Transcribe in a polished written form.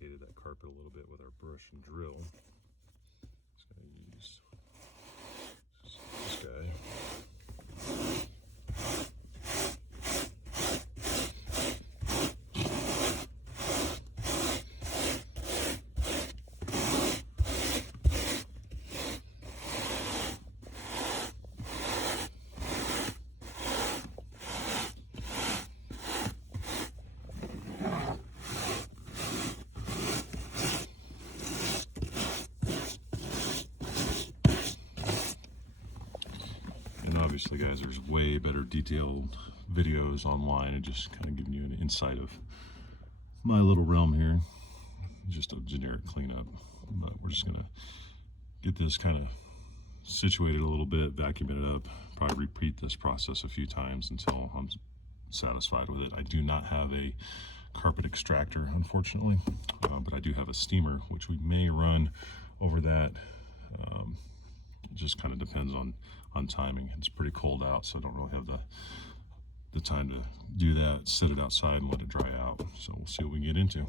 agitated that carpet a little bit with our brush and drill. Just going to use this guy. Obviously, guys, there's way better detailed videos online and just kind of giving you an insight of my little realm here. Just a generic cleanup, but we're just gonna get this kind of situated a little bit, vacuum it up, probably repeat this process a few times until I'm satisfied with it. I do not have a carpet extractor, unfortunately, but I do have a steamer, which we may run over that. It just kind of depends on timing. It's pretty cold out, so I don't really have the time to do that, set it outside and let it dry out. So we'll see what we can get into.